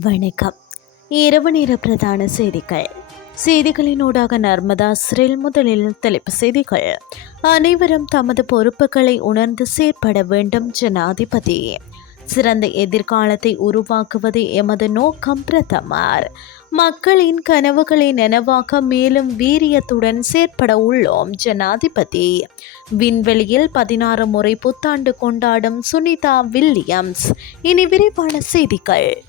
வணக்கம். இரவு நேர பிரதான செய்திகள். செய்திகளினூடாக நர்மதா சிறில் முதலில் தலைப்பு செய்திகள். அனைவரும் தமது பொறுப்புகளை உணர்ந்து செயற்பட வேண்டும் ஜனாதிபதி. சிறந்த எதிர்காலத்தை உருவாக்குவது எமது நோக்கம் பிரதமர். மக்களின் கனவுகளை நனவாக்க மேலும் வீரியத்துடன் செயற்பட உள்ளோம் ஜனாதிபதி. விண்வெளியில் பதினாறு முறை புத்தாண்டு கொண்டாடும் சுனிதா வில்லியம்ஸ். இனி விரிவான செய்திகள்.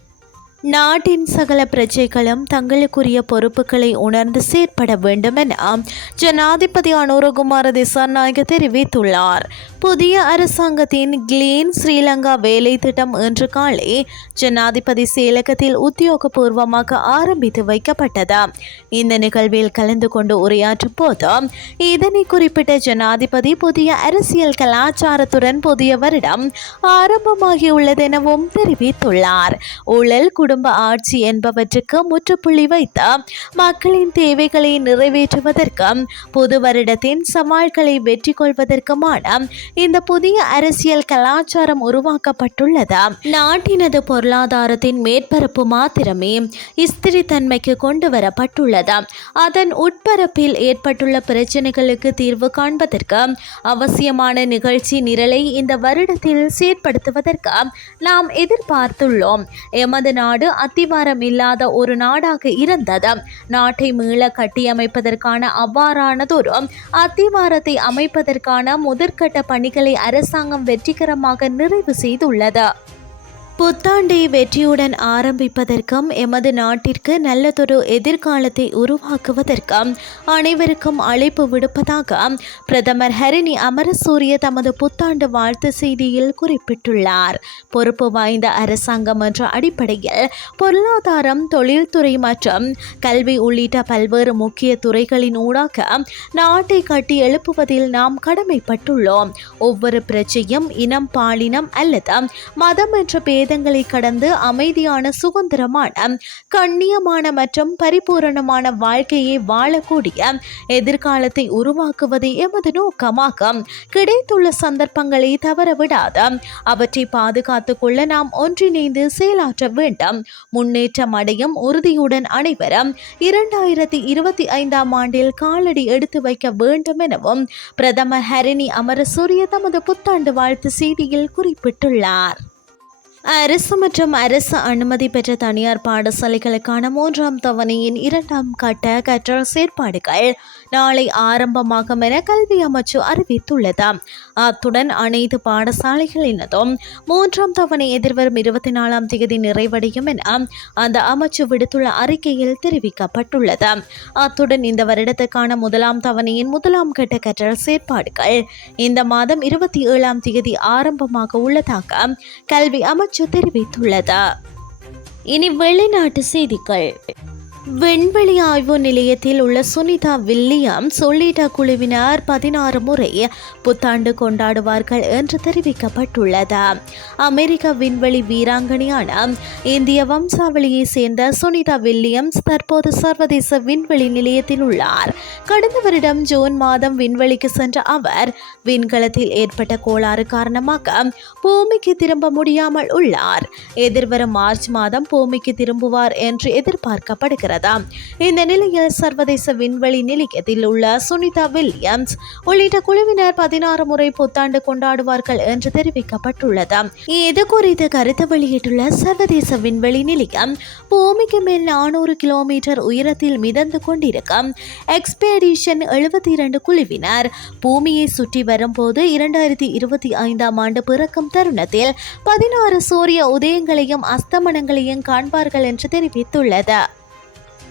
நாட்டின் சகல பிரஜைகளும் தங்களுக்குரிய பொறுப்புகளை உணர்ந்து செயற்பட வேண்டும் என ஜனாதிபதி அனுரகுமார திசாநாயக தெரிவித்துள்ளார். புதிய அரசாங்கத்தின் கிளீன் ஸ்ரீலங்கா வேலை திட்டம் இன்று காலை ஜனாதிபதி செயலகத்தில் உத்தியோகபூர்வமாக ஆரம்பித்து வைக்கப்பட்டது. இந்த நிகழ்வில் கலந்து கொண்டு உரையாற்றும் போது இதனை குறிப்பிட்ட ஜனாதிபதி புதிய அரசியல் கலாச்சாரத்துடன் புதிய வருடம் ஆரம்பமாகியுள்ளதெனவும் தெரிவித்துள்ளார். ஊழல் குடும்ப ஆட்சி என்பவற்றுக்கு முற்றுப்புள்ளி வைத்த மக்களின் தேவைகளை நிறைவேற்றுவதற்கும் புது வருடத்தின் சவால்களை வெற்றி கொள்வதற்குமான இந்த புதிய அரசியல் கலாச்சாரம் உருவாக்கப்பட்டுள்ளது. நாட்டினது பொருளாதாரத்தின் மேற்பரப்பு மாத்திரமே இஸ்திரித்தன்மைக்கு கொண்டு வரப்பட்டுள்ளது அதன் உட்பரப்பில் ஏற்பட்டுள்ள பிரச்சனைகளுக்கு தீர்வு காண்பதற்கு அவசியமான நிகழ்ச்சி நிரலை இந்த வருடத்தில் செயற்படுத்துவதற்கு நாம் எதிர்பார்த்துள்ளோம். எமது நாடு அத்திவாரம் இல்லாத ஒரு நாடாக இருந்தது. நாட்டை மீள கட்டியமைப்பதற்கான அவ்வாறானதொரு அத்திவாரத்தை அமைப்பதற்கான முதற்கட்ட பணிகளை அரசாங்கம் வெற்றிகரமாக நிறைவு செய்துள்ளது. புத்தாண்டை வெற்றியுடன் ஆரம்பிப்பதற்கும் எமது நாட்டிற்கு நல்லதொரு எதிர்காலத்தை உருவாக்குவதற்கும் அனைவருக்கும் அழைப்பு விடுப்பதாக பிரதமர் ஹரிணி அமரசூரிய தமது புத்தாண்டு வாழ்த்து செய்தியில் குறிப்பிட்டுள்ளார். பொறுப்பு வாய்ந்த அரசாங்கம் என்ற அடிப்படையில் பொருளாதாரம் தொழில்துறை மற்றும் கல்வி உள்ளிட்ட பல்வேறு முக்கிய துறைகளின் ஊடாக நாட்டை கட்டி எழுப்புவதில் நாம் கடமைப்பட்டுள்ளோம். ஒவ்வொரு பிரச்சையும் இனம் பாலினம் அல்லது மதம் என்ற பேதங்களை கடந்து அமைதியான சுதந்திரமான கண்ணியமான மற்றும் பரிபூரணமான வாழ்க்கையை வாழக்கூடிய எதிர்காலத்தை உருவாக்குவது எமது நோக்கமாகும் கிடைத்துள்ள சந்தர்ப்பங்களை தவறவிடாத அவற்றை பாதுகாத்துக் கொள்ள நாம் ஒன்றிணைந்து செயலாற்ற வேண்டும். முன்னேற்றம் அடையும் உறுதியுடன் அனைவரும் இரண்டாயிரத்தி இருபத்தி ஐந்தாம் ஆண்டில் காலடி எடுத்து வைக்க வேண்டும் எனவும் பிரதமர் ஹரிணி அமரசூரிய தமது புத்தாண்டு வாழ்த்து செய்தியில் குறிப்பிட்டுள்ளார். அரசு மற்றும் அரசு அனுமதி பெற்ற தனியார் பாடசாலைகளுக்கான மூன்றாம் தவணையின் இரண்டாம் கட்ட கற்றல் செயற்பாடுகள். நாளை ஆரம்பமாகும் என கல்வி அமைச்சு அறிவித்துள்ளது. அத்துடன் அனைத்து பாடசாலைகளினதும் மூன்றாம் தவணை எதிர்வரும் இருபத்தி நாலாம் தேதி நிறைவடையும் என அந்த அமைச்சு விடுத்துள்ள அறிக்கையில் தெரிவிக்கப்பட்டுள்ளது. அத்துடன் இந்த வருடத்துக்கான முதலாம் தவணையின் முதலாம் கட்ட கற்றல் செயற்பாடுகள் இந்த மாதம் இருபத்தி ஏழாம் தேதி ஆரம்பமாக உள்ளதாக கல்வி அமைச்சு தெரிவித்துள்ளது. இனி வெளிநாட்டு செய்திகள். விண்வெளி ஆய்வு நிலையத்தில் உள்ள சுனிதா வில்லியம்ஸ் உள்ளிட்ட குழுவினர் பதினாறு முறை புத்தாண்டு கொண்டாடுவார்கள் என்று தெரிவிக்கப்பட்டுள்ளது. அமெரிக்க விண்வெளி வீராங்கனையான இந்திய வம்சாவளியை சேர்ந்த சுனிதா வில்லியம்ஸ் தற்போது சர்வதேச விண்வெளி நிலையத்தில் உள்ளார். கடந்த வருடம் ஜூன் மாதம் விண்வெளிக்கு சென்ற அவர் விண்கலத்தில் ஏற்பட்ட கோளாறு காரணமாக பூமிக்கு திரும்ப முடியாமல் உள்ளார். எதிர்வரும் மார்ச் மாதம் பூமிக்கு திரும்புவார் என்று எதிர்பார்க்கப்படுகிறது. இந்த நிலையில் சர்வதேச விண்வெளி நிலையத்தில் உள்ள சுனிதா வில்லியம்ஸ் உள்ளிட்ட குழுவினர் பதினாறு முறை புத்தாண்டு கொண்டாடுவார்கள் என்று தெரிவிக்கப்பட்டுள்ளது. இது குறித்து கருத்து வெளியிட்டுள்ள சர்வதேச விண்வெளி நிலையம் பூமிக்கு மேல் நானூறு கிலோமீட்டர் உயரத்தில் மிதந்து கொண்டிருக்கும் எக்ஸ்பெடிஷன் எழுபத்தி இரண்டு குழுவினர் பூமியை சுற்றி வரும்போது இரண்டாயிரத்தி இருபத்தி ஐந்தாம் ஆண்டு பிறக்கும் தருணத்தில் பதினாறு சூரிய உதயங்களையும் அஸ்தமனங்களையும் காண்பார்கள் என்று தெரிவித்துள்ளது.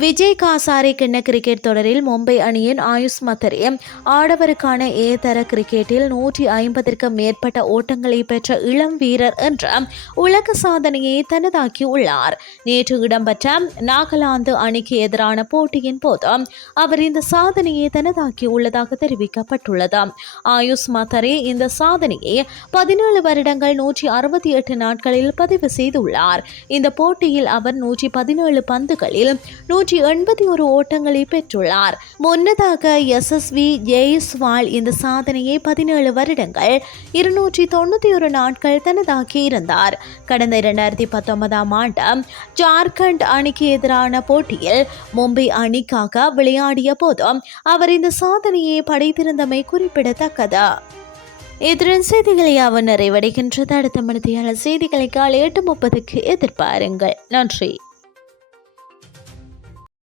விஜய் காசாரே கிண்ண கிரிக்கெட் தொடரில் மும்பை அணியின் ஆயுஷ் மத்தரே. ஆடவருக்கான ஏ தர கிரிக்கெட்டில் நூற்றி ஐம்பதற்கும் மேற்பட்ட ஓட்டங்களை பெற்ற இளம் வீரர் என்ற உலக சாதனையை தனதாக்கி உள்ளார் நேற்று இடம்பெற்ற நாகாலாந்து அணிக்கு எதிரான போட்டியின் போது அவர் இந்த சாதனையை தனதாக்கி உள்ளதாக தெரிவிக்கப்பட்டுள்ளது. ஆயுஷ் மத்தரே இந்த சாதனையை பதினேழு வருடங்கள் நூற்றி அறுபத்தி எட்டு நாட்களில் பதிவு செய்துள்ளார். இந்த போட்டியில் அவர் நூற்றி பதினேழு பந்துகளில் நூற்றி இருநூற்றி எண்பத்தி ஒரு ஓட்டங்களை பெற்றுள்ளார். முன்னதாக எஸ்எஸ்வி ஜெய்ஸ்வால் இந்த சாதனையை பதினேழு வருடங்கள் இருநூற்றி தொண்ணூற்றி ஒரு நாட்கள் தனதாக்கி இருந்தார். கடந்த இரண்டாயிரத்தி பத்தொன்பதாம் ஆண்டு ஜார்க்கண்ட் அணிக்கு எதிரான போட்டியில் மும்பை அணிக்காக விளையாடிய போதும் அவர் இந்த சாதனையை படைத்திருந்தமை குறிப்பிடத்தக்கது. இத்துடன் செய்திகளை அவர் நிறைவடைகின்றது. அடுத்த மணித்தியான செய்திகளை காலை எட்டு முப்பதுக்கு எதிர்பாருங்கள். நன்றி.